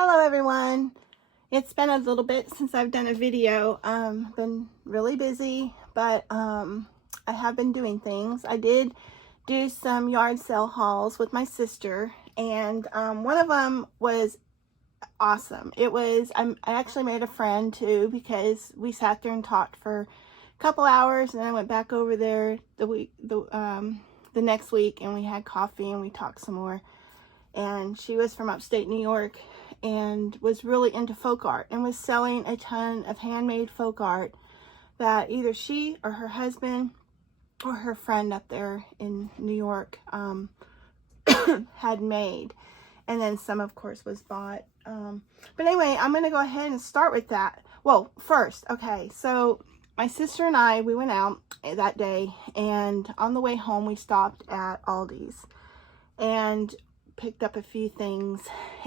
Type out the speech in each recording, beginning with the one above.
Hello everyone. It's been a little bit since I've done a video. Been really busy, but I have been doing things. I did do some yard sale hauls with my sister, and one of them was awesome. I actually made a friend too, because we sat there and talked for a couple hours, and then I went back over there the next week, and we had coffee and we talked some more. And she was from upstate New York and was really into folk art and was selling a ton of handmade folk art that either she or her husband or her friend up there in New York had made. And then some, of course, was bought. But anyway, I'm going to go ahead and start with that. Well, first, okay, so my sister and I, we went out that day, and on the way home, we stopped at ALDIs and picked up a few things,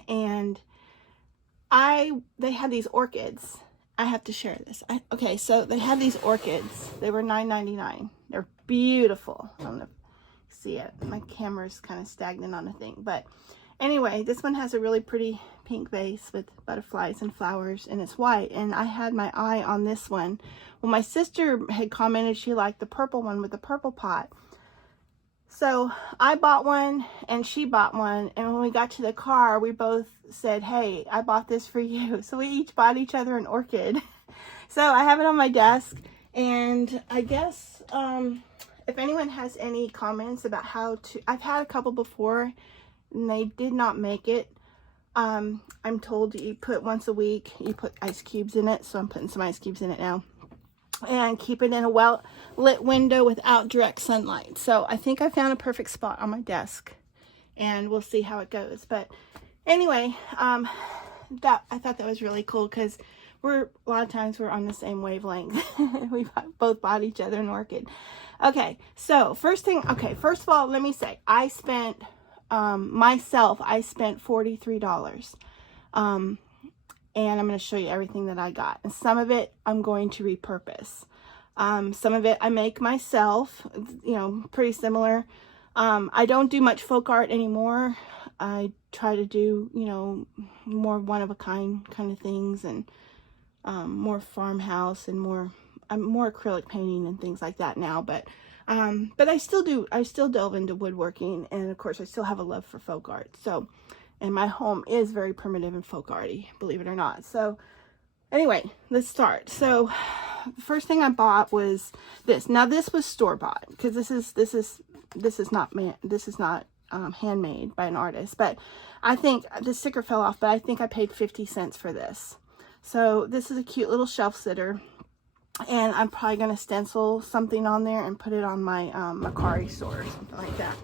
and they had these orchids. I have to share this. Okay, so they had these orchids. They were $9.99. They're beautiful. I don't know if you see it. My camera's kind of stagnant on a thing, but anyway, this one has a really pretty pink base with butterflies and flowers, and it's white, and I had my eye on this one. Well, my sister had commented she liked the purple one with the purple pot. So I bought one and she bought one, and when we got to the car, we both said, hey, I bought this for you. So we each bought each other an orchid. So I have it on my desk, and I guess if anyone has any comments about how to, I've had a couple before and they did not make it. I'm told you put once a week, you put ice cubes in it, so I'm putting some ice cubes in it now. And keep it in a well-lit window without direct sunlight. So I think I found a perfect spot on my desk, and we'll see how it goes. But anyway, I thought that was really cool, because a lot of times we're on the same wavelength. We both bought each other an orchid. Okay, so first of all, let me say, I spent I spent $43. And I'm going to show you everything that I got. And some of it I'm going to repurpose. Some of it I make myself, pretty similar. I don't do much folk art anymore. I try to do, more one-of-a-kind kind of things, and more farmhouse and more acrylic painting and things like that now. But I still delve into woodworking, and of course I still have a love for folk art. So, and my home is very primitive and folk arty, believe it or not. So anyway, let's start. So the first thing I bought was this. Now this was store-bought, because this is not handmade by an artist. But I think the sticker fell off, but I think I paid 50 cents for this. So this is a cute little shelf sitter, and I'm probably going to stencil something on there and put it on my Macari store or something like that.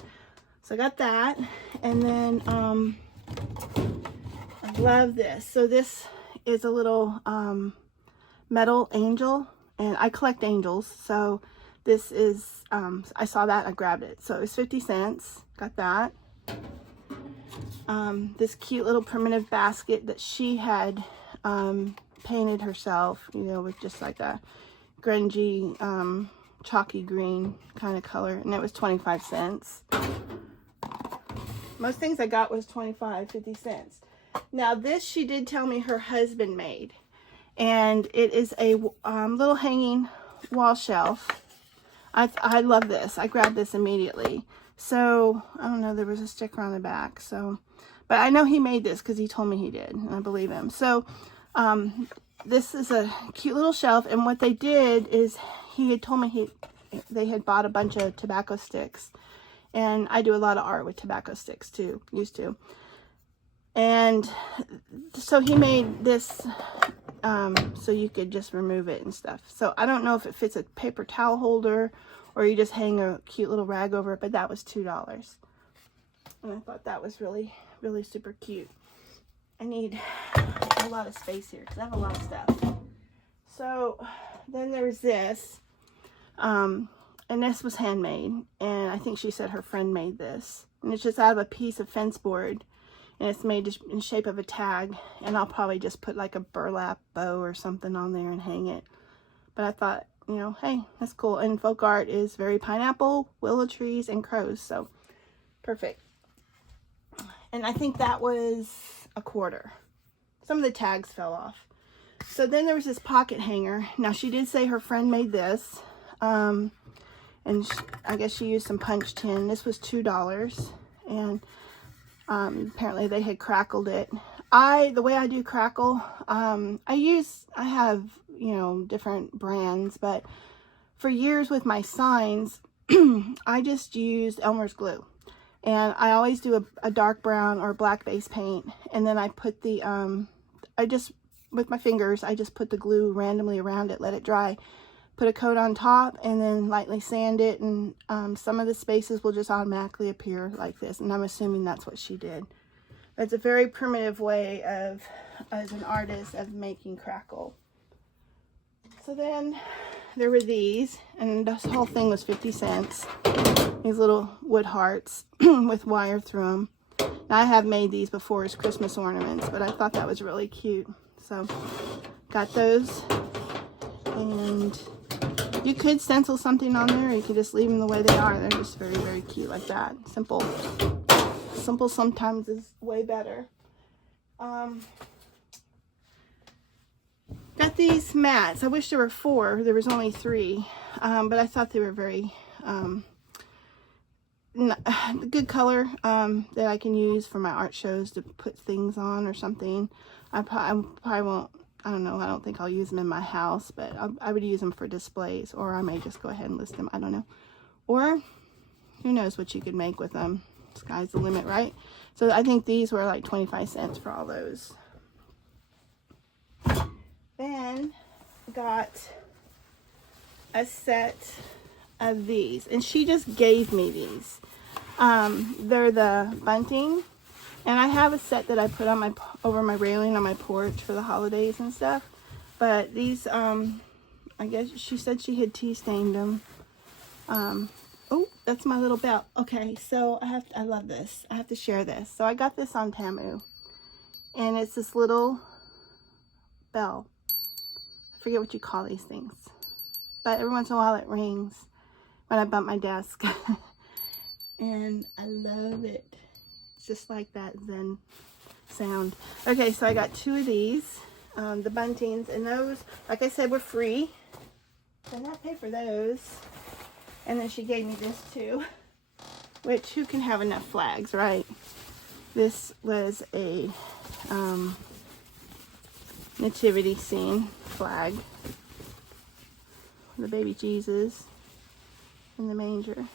So I got that, and then I love this. So this is a little metal angel, and I collect angels. So this is, I saw that, I grabbed it. So it was 50 cents, got that. This cute little primitive basket that she had painted herself, with just like a grungy, chalky green kind of color, and it was 25 cents. Most things I got was 50 cents. Now this, she did tell me her husband made, and it is a little hanging wall shelf. I love this. I grabbed this immediately. So I don't know, there was a sticker on the back. So, but I know he made this because he told me he did, and I believe him. So this is a cute little shelf, and what they did is he had told me they had bought a bunch of tobacco sticks. And I do a lot of art with tobacco sticks too, used to. And so he made this so you could just remove it and stuff. So I don't know if it fits a paper towel holder or you just hang a cute little rag over it, but that was $2. And I thought that was really, really super cute. I need a lot of space here because I have a lot of stuff. So then there was this. And this was handmade, and I think she said her friend made this. And it's just out of a piece of fence board, and it's made in shape of a tag, and I'll probably just put like a burlap bow or something on there and hang it. But I thought, hey, that's cool. And folk art is very pineapple, willow trees, and crows, so perfect. And I think that was $1. some of the tags fell off. So then there was this pocket hanger. Now she did say her friend made this. And I guess she used some punch tin. This was $2. And apparently they had crackled it. The way I do crackle, I have, you know, different brands, but for years with my signs, I just used Elmer's glue. And I always do a dark brown or black base paint. And then I put the, with my fingers, I just put the glue randomly around it, let it dry, put a coat on top, and then lightly sand it. And some of the spaces will just automatically appear like this. And I'm assuming that's what she did. It's a very primitive way of, as an artist, of making crackle. So then there were these, and this whole thing was 50 cents. These little wood hearts with wire through them. Now, I have made these before as Christmas ornaments, but I thought that was really cute. So got those. And you could stencil something on there, or you could just leave them the way they are. They're just very, very cute like that. Simple. Simple sometimes is way better. Got these mats. I wish there were 4. There was only 3. But I thought they were very good color that I can use for my art shows to put things on or something. I probably won't, I don't know, I don't think I'll use them in my house, but I would use them for displays, or I may just go ahead and list them. I don't know. Or who knows what you could make with them. Sky's the limit, right? So I think these were like 25 cents for all those. Then got a set of these, and she just gave me these. They're the bunting, and I have a set that I put on over my railing on my porch for the holidays and stuff. But these, I guess she said she had tea stained them. Oh, that's my little bell. Okay, so I love this. I have to share this. So I got this on Temu, and it's this little bell. I forget what you call these things, but every once in a while it rings when I bump my desk. And I love it. It's just like that Zen sound. Okay, so I got 2 of these, the buntings, and those, like I said, were free. Did not pay for those. And then she gave me this too, which who can have enough flags, right? This was a nativity scene flag. The baby Jesus in the manger.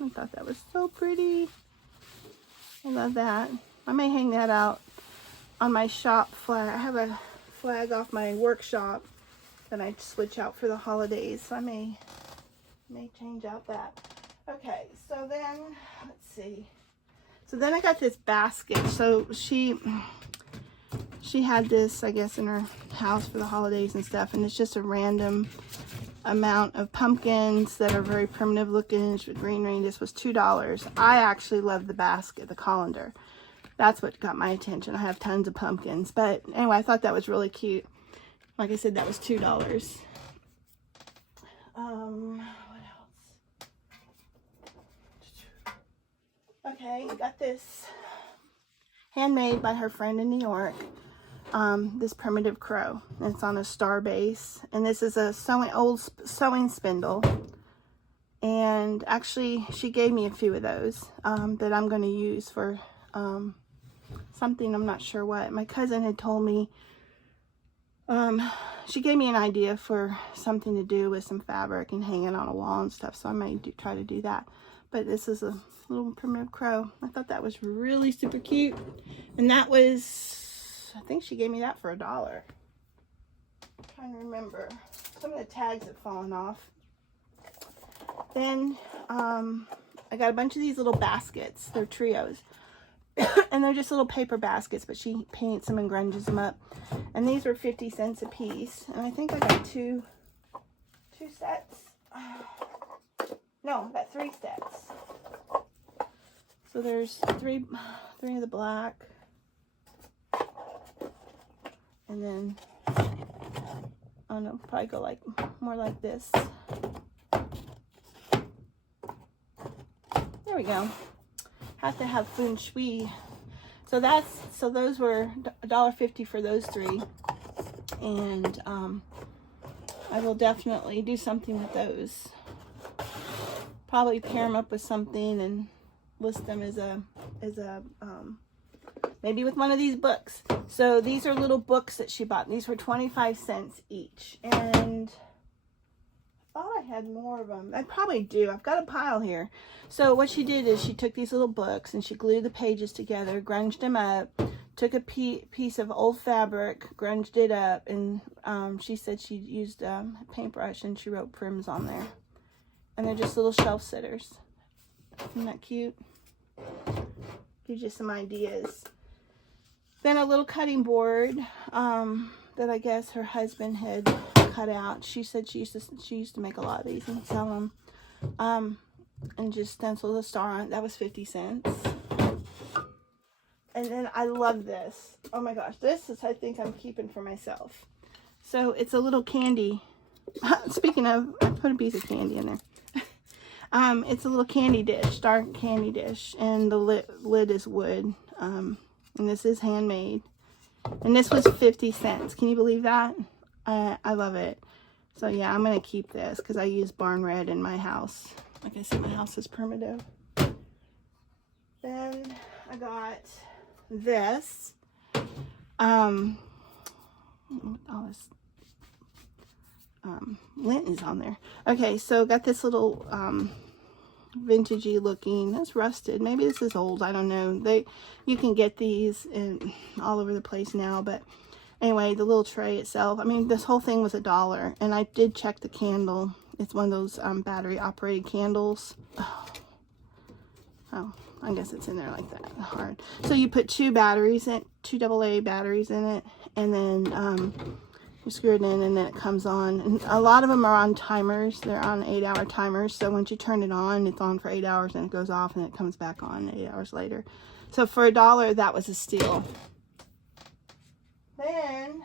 I thought that was so pretty. I love that. I may hang that out on my shop flag. I have a flag off my workshop that I switch out for the holidays. So I may change out that. Okay, so then, let's see. So then I got this basket. So she had this, I guess, in her house for the holidays and stuff. And it's just a random amount of pumpkins that are very primitive looking. Green rain. This was $2. I actually love the basket, the colander. That's what got my attention. I have tons of pumpkins. But anyway, I thought that was really cute. Like I said, that was $2. What else? Okay, got this handmade by her friend in New York. This primitive crow. It's on a star base, and this is a old sewing spindle. And actually, she gave me a few of those that I'm going to use for something. I'm not sure what. My cousin had told me. She gave me an idea for something to do with some fabric and hang it on a wall and stuff. So I may try to do that. But this is a little primitive crow. I thought that was really super cute, and that was, I think she gave me that for $1. I'm trying to remember. Some of the tags have fallen off. Then I got a bunch of these little baskets. They're trios. And they're just little paper baskets, but she paints them and grunges them up. And these were 50 cents a piece. And I think I got two sets. No, I got 3 sets. So there's three of the black. And then, I don't know, probably go like more like this. There we go. Have to have feng shui. So those were $1.50 for those 3. And I will definitely do something with those. Probably pair them up with something and list them as a maybe with one of these books. So these are little books that she bought. These were 25 cents each. And I thought I had more of them. I probably do. I've got a pile here. So what she did is she took these little books and she glued the pages together, grunged them up, took a piece of old fabric, grunged it up, and she said she used a paintbrush and she wrote prims on there. And they're just little shelf sitters. Isn't that cute? Gives you some ideas. Then a little cutting board that I guess her husband had cut out. She said she used to make a lot of these and sell them. And just stencil the star on it. That was 50 cents. And then I love this. Oh my gosh, this is, I think I'm keeping for myself. So it's a little candy. Speaking of, I put a piece of candy in there. It's a little candy dish, dark candy dish, and the lid is wood. And this is handmade. And this was 50 cents. Can you believe that? I love it. So yeah, I'm going to keep this because I use barn red in my house. Like I said, my house is primitive. Then I got this. All this lint is on there. Okay, so got this little vintagey looking. That's rusted. Maybe this is old. I don't know. You can get these in all over the place now, but anyway, the little tray itself. I mean, this whole thing was $1, and I did check the candle. It's one of those battery operated candles. Oh, I guess it's in there like that. Hard. So you put 2 batteries in, 2 AA batteries in it, and then you screw it in and then it comes on. And a lot of them are on timers. They're on 8-hour timers. So once you turn it on, it's on for 8 hours and it goes off and it comes back on 8 hours later. So for $1, that was a steal. Then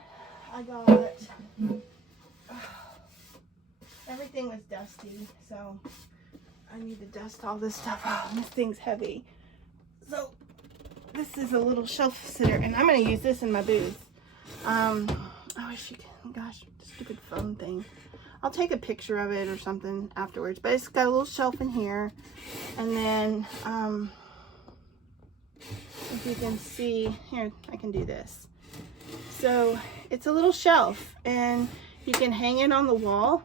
I got, everything was dusty. So I need to dust all this stuff off. This thing's heavy. So this is a little shelf sitter and I'm going to use this in my booth. I wish you could, gosh, stupid phone thing. I'll take a picture of it or something afterwards, but it's got a little shelf in here. And then, if you can see, here, I can do this. So it's a little shelf and you can hang it on the wall.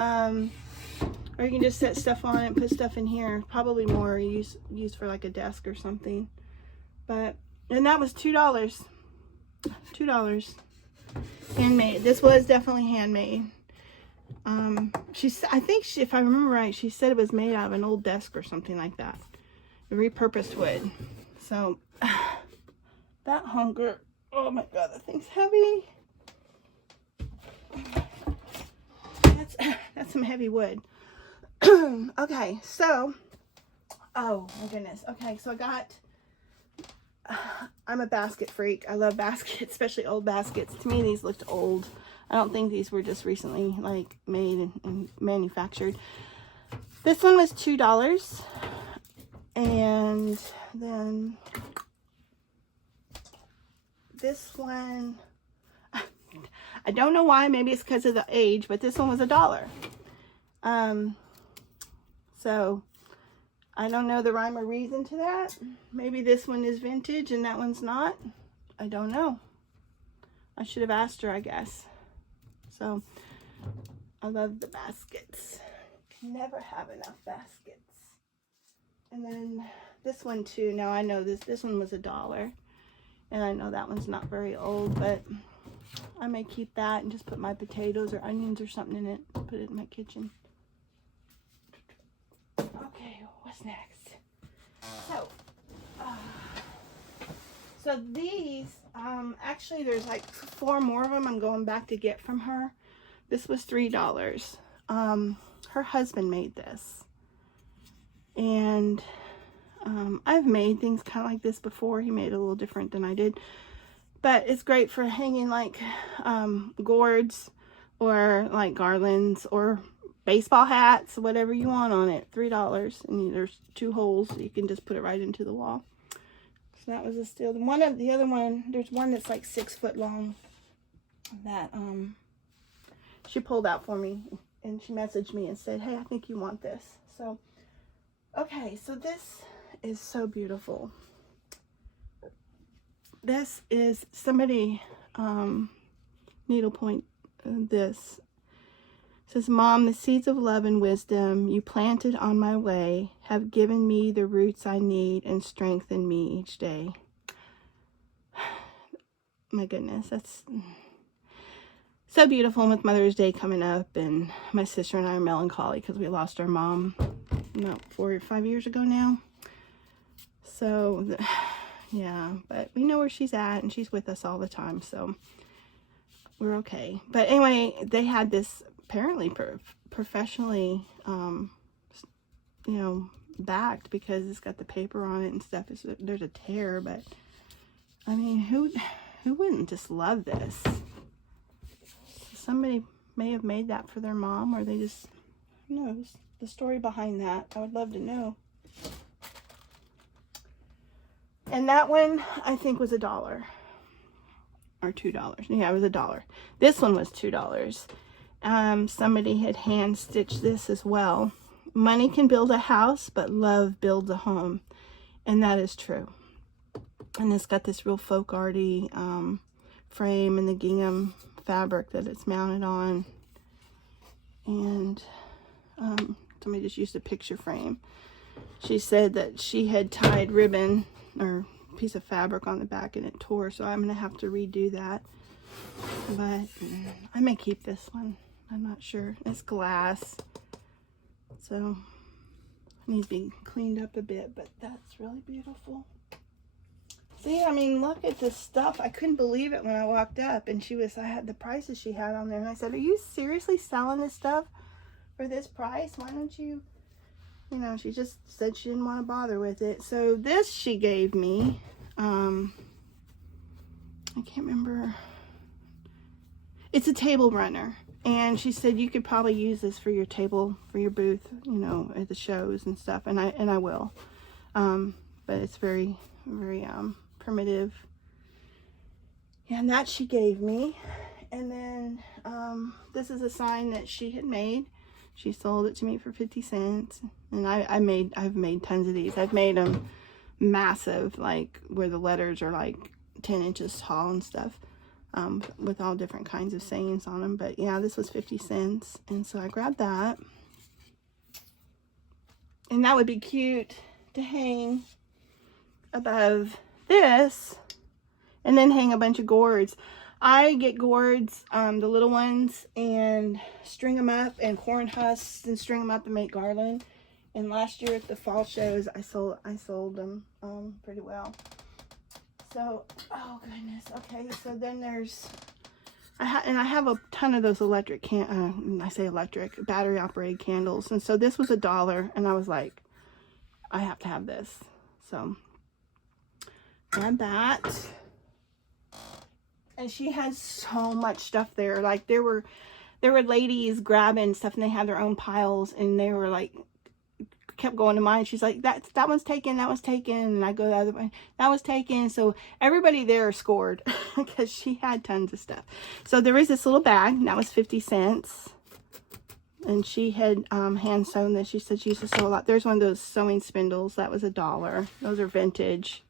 Or you can just set stuff on it and put stuff in here. Probably more used for like a desk or something. But, and that was $2. $2. Handmade. This was definitely handmade. I think if I remember right, she said it was made out of an old desk or something like that. Repurposed wood. So that hunger. Oh my god, that thing's heavy. That's some heavy wood. Okay, so oh my goodness. Okay, so I got. I'm a basket freak. I love baskets, especially old baskets. To me, these looked old. I don't think these were just recently like made and manufactured. This one was $2, and then this one, I don't know why. Maybe it's because of the age, but this one was $1. So I don't know the rhyme or reason to that. Maybe this one is vintage and that one's not. I don't know. I should have asked her, I guess. So, I love the baskets. Can never have enough baskets. And then this one too. Now I know this one was $1. And I know that one's not very old, but I may keep that and just put my potatoes or onions or something in it. Put it in my kitchen. Okay, what's next? So these, actually there's like 4 more of them I'm going back to get from her. This was $3. Her husband made this. And I've made things kind of like this before. He made it a little different than I did. But it's great for hanging like gourds or like garlands or baseball hats, whatever you want on it. $3. And there's 2 holes, so you can just put it right into the wall. So that was a steal. One of the other one, there's one that's like 6 foot long that she pulled out for me, and she messaged me and said, hey, I think you want this. So, okay, so this is so beautiful. This is somebody needlepoint this. It says, Mom, the seeds of love and wisdom you planted on my way have given me the roots I need and strengthened me each day. My goodness, that's so beautiful. With Mother's Day coming up, and my sister and I are melancholy because we lost our mom about 4 or 5 years ago now. So, yeah, but we know where she's at, and she's with us all the time, so we're okay. But anyway, they had this apparently professionally, you know, backed, because it's got the paper on it and stuff. There's a tear, but I mean, who wouldn't just love this? Somebody may have made that for their mom, or they just, who knows the story behind that. I would love to know. And that one, I think, was $1 or $2. Yeah, it was $1. This one was $2. Somebody had hand stitched this as well. Money can build a house, but love builds a home. And that is true. And it's got this real folk arty frame and the gingham fabric that it's mounted on. And somebody just used a picture frame. She said that she had tied ribbon or piece of fabric on the back and it tore, so I'm gonna have to redo that. But I may keep this one. I'm not sure. It's glass, so it needs to be cleaned up a bit, but that's really beautiful. See, I mean, look at this stuff. I couldn't believe it when I walked up and I had the prices she had on there, and I said, are you seriously selling this stuff for this price? Why don't you, you know, she just said she didn't want to bother with it. So this she gave me, I can't remember. It's a table runner. And she said you could probably use this for your table, for your booth, you know, at the shows and stuff. And I will. But it's very, very primitive. Yeah, and that she gave me. And then this is a sign that she had made. She sold it to me for 50 cents. And I've made tons of these. I've made them massive, like where the letters are like 10 inches tall and stuff. With all different kinds of sayings on them. But yeah, this was 50 cents. And so I grabbed that. And that would be cute to hang above this. And then hang a bunch of gourds. I get gourds, the little ones, and string them up, and corn husks, and string them up and make garland. And last year at the fall shows, I sold them pretty well. So, oh goodness, okay, so then there's, I have a ton of those electric, I say electric, battery operated candles. And so this was $1, and I was like, I have to have this. So, and that. And she has so much stuff there. Like there were ladies grabbing stuff, and they had their own piles, and they were like, kept going to mine. She's like, that one's taken, that was taken. And I go the other way, that was taken. So everybody there scored because she had tons of stuff. So there is this little bag, and that was 50 cents. And she had hand sewn this. She said she used to sew a lot. There's one of those sewing spindles. That was $1. Those are vintage.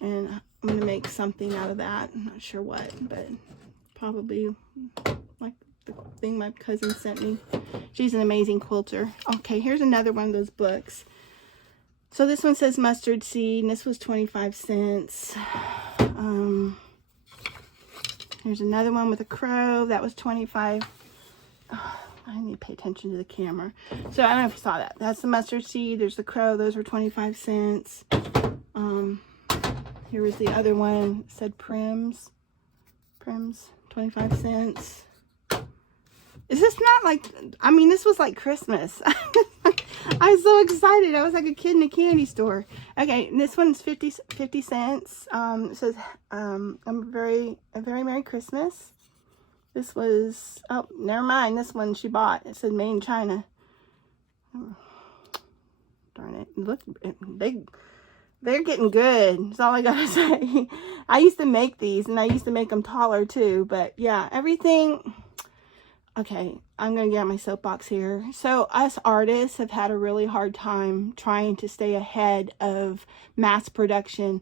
And I'm going to make something out of that. I'm not sure what, but probably like the thing my cousin sent me. She's an amazing quilter. Okay, here's another one of those books. So this one says mustard seed, and this was 25 cents. Here's another one with a crow. That was 25. Oh, I need to pay attention to the camera. So I don't know if you saw that. That's the mustard seed. There's the crow. Those were 25 cents. Here was the other one. It said Prims. Prims, 25 cents. Is this not like, I mean, this was like Christmas. I was so excited. I was like a kid in a candy store. Okay, this one's 50 cents. It says, a very Merry Christmas. This was, oh, never mind. This one she bought. It said made in China. Oh, darn it. Look, they're getting good. That's all I gotta say. I used to make these, and I used to make them taller too. But yeah, everything. Okay, I'm gonna get on my soapbox here. So us artists have had a really hard time trying to stay ahead of mass production.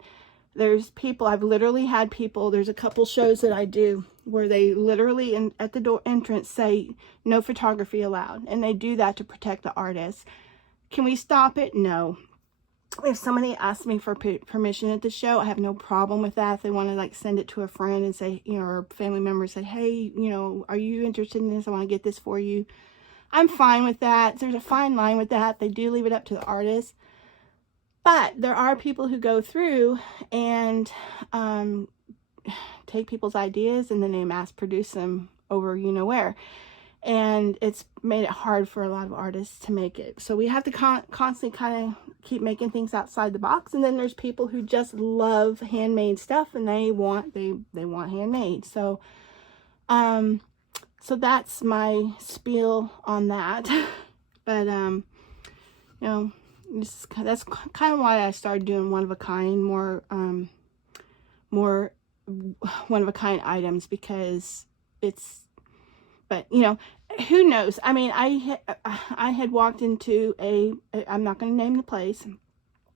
There's people, I've literally had people, there's a couple shows that I do where they literally at the door entrance say no photography allowed, and they do that to protect the artists. Can we stop it? No. If somebody asks me for permission at the show, I have no problem with that. If they want to like send it to a friend and say, you know, or a family member say, hey, you know, are you interested in this? I want to get this for you. I'm fine with that. There's a fine line with that. They do leave it up to the artist. But there are people who go through and take people's ideas and then they mass produce them over you know where. And it's made it hard for a lot of artists to make it. So we have to constantly kind of keep making things outside the box. And then there's people who just love handmade stuff and they want handmade. So so that's my spiel on that. But you know, that's kind of why I started doing one of a kind, more one of a kind items, because it's, but you know, who knows? I mean, I had walked into I'm not going to name the place.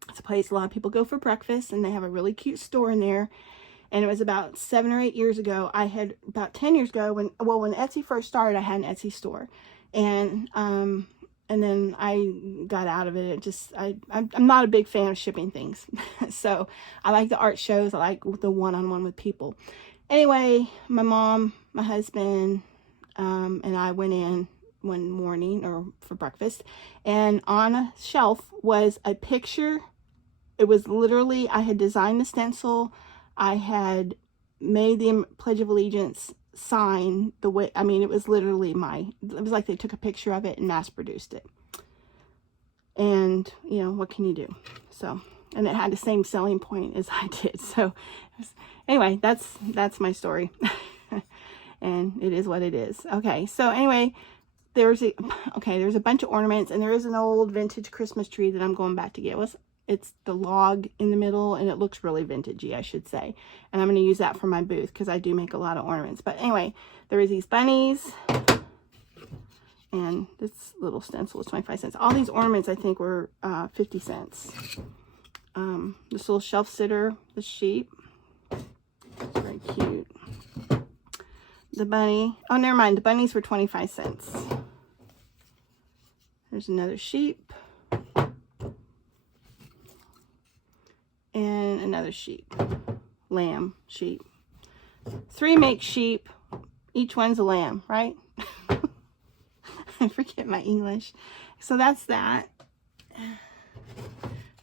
It's a place a lot of people go for breakfast, and they have a really cute store in there. And it was about 7 or 8 years ago. About 10 years ago, when Etsy first started, I had an Etsy store, and then I got out of it. It just, I'm not a big fan of shipping things. So I like the art shows. I like the one-on-one with people. Anyway, my mom, my husband, and I went in one morning for breakfast, and on a shelf was a picture. It was literally, I had designed the stencil. I had made the Pledge of Allegiance sign the way, I mean, it was literally it was like they took a picture of it and mass produced it. And, you know, what can you do? So, and it had the same selling point as I did. So, anyway, that's my story. And it is what it is. Okay, so anyway, there's a bunch of ornaments, and there is an old vintage Christmas tree that I'm going back to get. It's the log in the middle, and it looks really vintagey, I should say. And I'm going to use that for my booth because I do make a lot of ornaments. But anyway, there is these bunnies, and this little stencil was 25 cents. All these ornaments, I think, were 50 cents. This little shelf sitter, the sheep, it's very cute. The bunny, oh, never mind, the bunnies were 25 cents. There's another sheep. And another sheep. Lamb, sheep. 3 make sheep. Each one's a lamb, right? I forget my English. So that's that.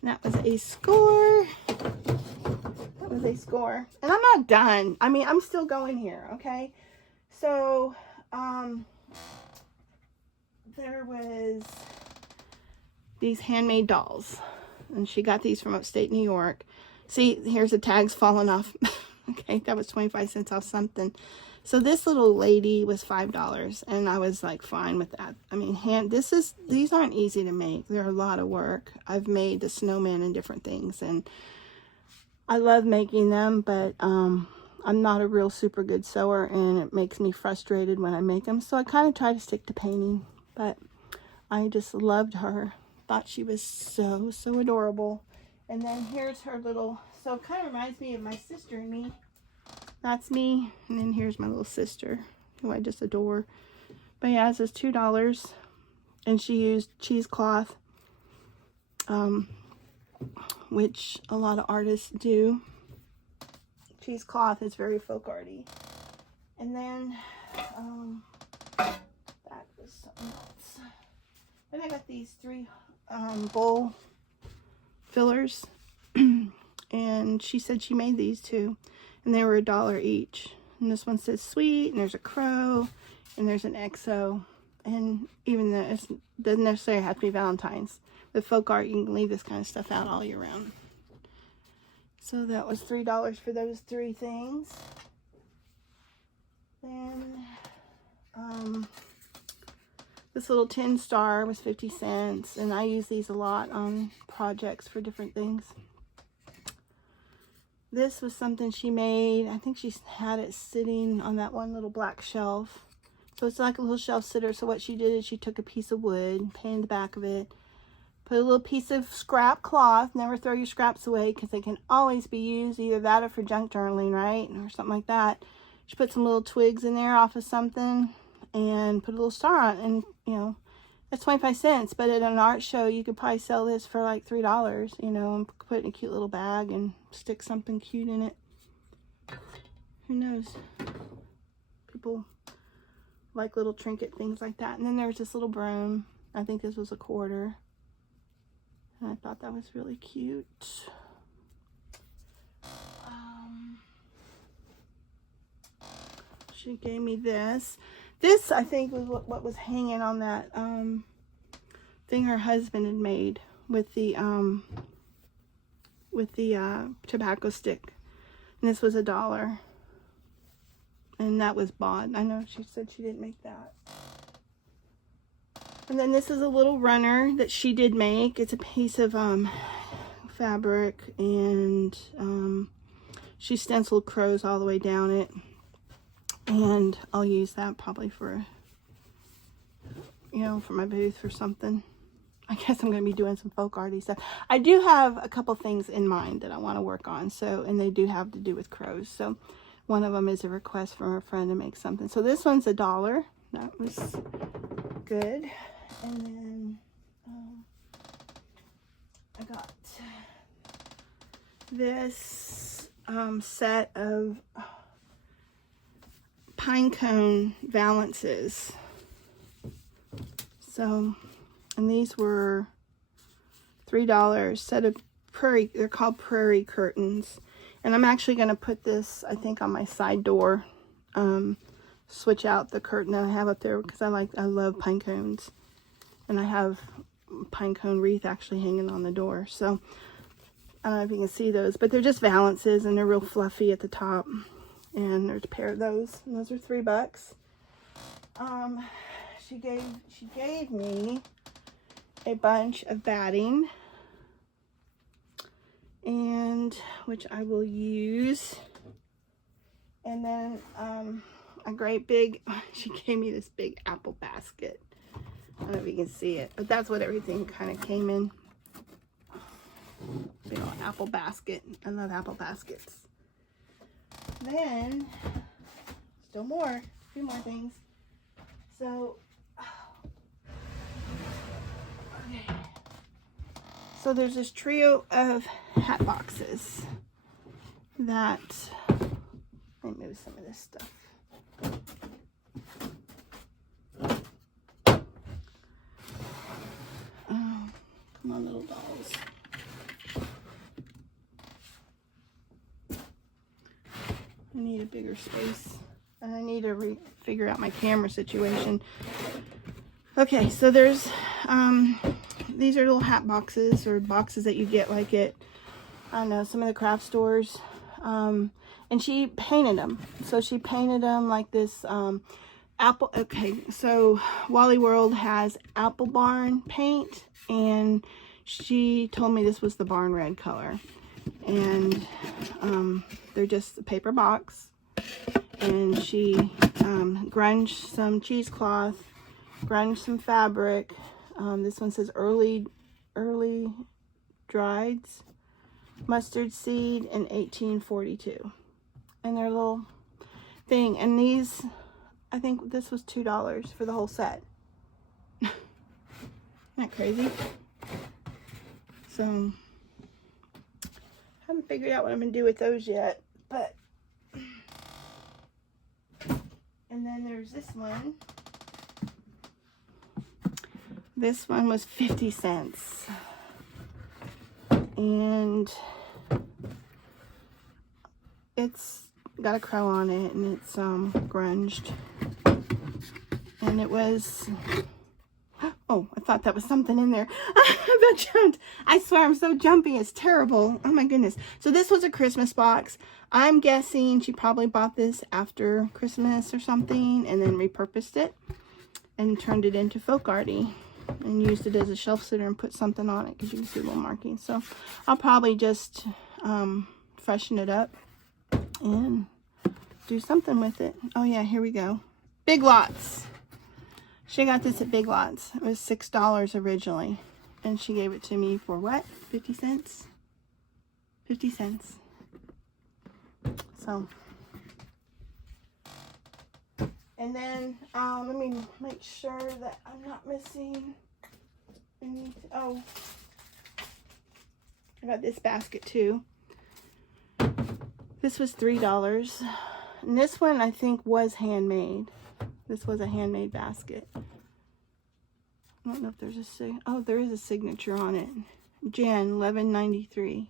That was a score. That was a score. And I'm not done. I mean, I'm still going here, okay? So, there was these handmade dolls. And she got these from upstate New York. See, here's the tags falling off. Okay, that was 25 cents off something. So this little lady was $5, and I was like fine with that. I mean, these aren't easy to make. They're a lot of work. I've made the snowman and different things, and I love making them, but I'm not a real super good sewer, and it makes me frustrated when I make them. So I kind of try to stick to painting, but I just loved her. Thought she was so adorable. And then here's her little, so it kind of reminds me of my sister and me. That's me. And then here's my little sister, who I just adore. But yeah, it says $2. And she used cheesecloth, which a lot of artists do. Cheesecloth is very folk arty. And then that was something else. Then I got these 3 bowl fillers, and she said she made these too, and they were $1 each. And this one says sweet, and there's a crow, and there's an XO, and even though it doesn't necessarily have to be Valentine's. With folk art, you can leave this kind of stuff out all year round. So that was $3 for those 3 things. Then this little tin star was 50 cents, and I use these a lot on projects for different things. This was something she made. I think she had it sitting on that one little black shelf. So it's like a little shelf sitter. So what she did is she took a piece of wood, painted the back of it, put a little piece of scrap cloth. Never throw your scraps away because they can always be used, either that or for junk journaling, right? Or something like that. She put some little twigs in there off of something and put a little star on it. And, you know, that's 25 cents. But at an art show, you could probably sell this for like $3, you know, and put it in a cute little bag and stick something cute in it. Who knows? People like little trinket things like that. And then there's this little broom. I think this was $1. And I thought that was really cute. She gave me this. This, I think, was what was hanging on that thing her husband had made with the tobacco stick. And this was $1. And that was bought. I know she said she didn't make that. And then this is a little runner that she did make. It's a piece of fabric, and she stenciled crows all the way down it. And I'll use that probably for, you know, for my booth or something. I guess I'm going to be doing some folk arty stuff. I do have a couple things in mind that I want to work on. So, and they do have to do with crows. So one of them is a request from a friend to make something. So this one's $1. That was good. And then I got this set of pine cone valances. So, and these were $3. Set of prairie, they're called prairie curtains. And I'm actually going to put this, I think, on my side door. Switch out the curtain that I have up there because I love pine cones. And I have pine cone wreath actually hanging on the door. So, I don't know if you can see those, but they're just valances and they're real fluffy at the top. And there's a pair of those, and those are $3. She gave me a bunch of batting, and which I will use. And then a great big, she gave me this big apple basket. I don't know if you can see it, but that's what everything kind of came in. Big old apple basket. I love apple baskets. Then, still more, a few more things. So, okay. So there's this trio of hat boxes that, let me move some of this stuff. Oh, come on, little dolls. I need a bigger space, and I need to figure out my camera situation. Okay, so there's these are little hat boxes, or boxes that you get like at, I don't know, some of the craft stores. And she painted them. So she painted them like this apple. Okay, so Wally World has apple barn paint, and she told me this was the barn red color. And they're just a paper box, and she grunged some cheesecloth, grunged some fabric. This one says early drieds, mustard seed, in 1842. And their little thing. And these, I think this was $2 for the whole set. Isn't that crazy? So, haven't figured out what I'm going to do with those yet, but, and then there's this one. This one was 50 cents. And it's got a crow on it, and it's grunged. And it was, oh, I thought that was something in there. I about jumped. I swear I'm so jumpy. It's terrible. Oh my goodness. So this was a Christmas box. I'm guessing she probably bought this after Christmas or something, and then repurposed it and turned it into folk arty and used it as a shelf sitter and put something on it because you can see little markings. So I'll probably just freshen it up and do something with it. Oh yeah, here we go. Big Lots. She got this at Big Lots. It was $6 originally. And she gave it to me for what? 50 cents? 50 cents. So. And then, let me make sure that I'm not missing anything. Oh. I got this basket too. This was $3. And this one I think was handmade. This was a handmade basket. I don't know if there's there is a signature on it. Jen, 1193.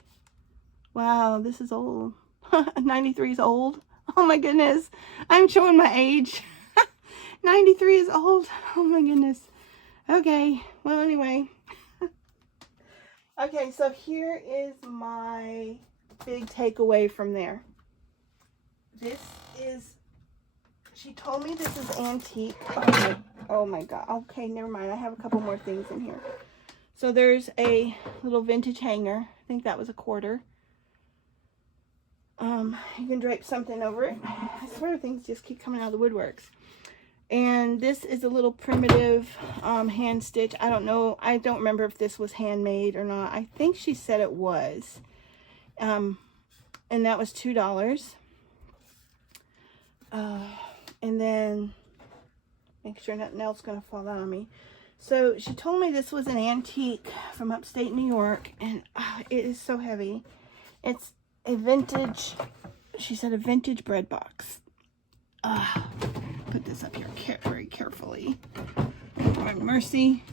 Wow, this is old. 93 is old. Oh my goodness. I'm showing my age. 93 is old. Oh my goodness. Okay, well anyway. Okay, so here is my big takeaway from there. This is, she told me this is antique. Okay. Oh my god. Okay, never mind. I have a couple more things in here. So there's a little vintage hanger. I think that was $1. You can drape something over it. I swear things just keep coming out of the woodworks. And this is a little primitive hand stitch. I don't know. I don't remember if this was handmade or not. I think she said it was. And that was $2. And then make sure nothing else is going to fall out on me. So she told me this was an antique from upstate New York, and it is so heavy. It's a vintage, she said a vintage bread box. Put this up here very carefully. Lord mercy.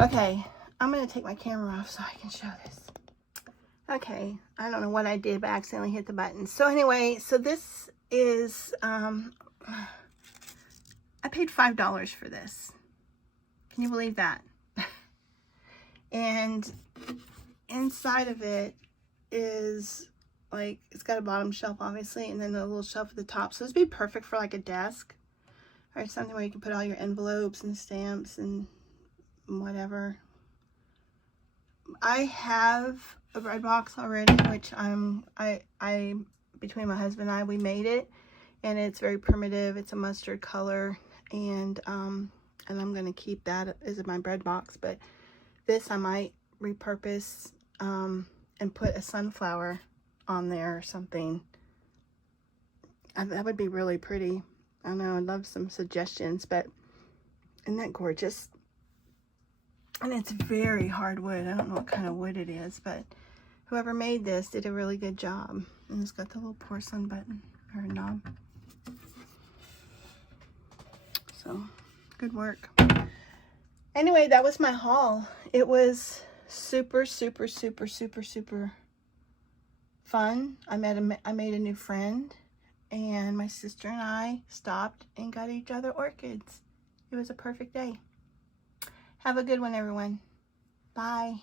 Okay, I'm going to take my camera off so I can show this. Okay, I don't know what I did, but I accidentally hit the button. So anyway, so this is, I paid $5 for this. Can you believe that? And inside of it is, like, it's got a bottom shelf, obviously, and then a little shelf at the top. So this would be perfect for, like, a desk or something where you can put all your envelopes and stamps and whatever. I have a bread box already, which between my husband and I, we made it, and it's very primitive. It's a mustard color, and I'm going to keep that as my bread box. But this I might repurpose and put a sunflower on there or something. That would be really pretty. I don't know, I'd love some suggestions, but isn't that gorgeous? And it's very hard wood. I don't know what kind of wood it is, but whoever made this did a really good job. And it's got the little porcelain button or knob. So, good work. Anyway, that was my haul. It was super, super, super, super, super fun. I made a new friend, and my sister and I stopped and got each other orchids. It was a perfect day. Have a good one, everyone. Bye.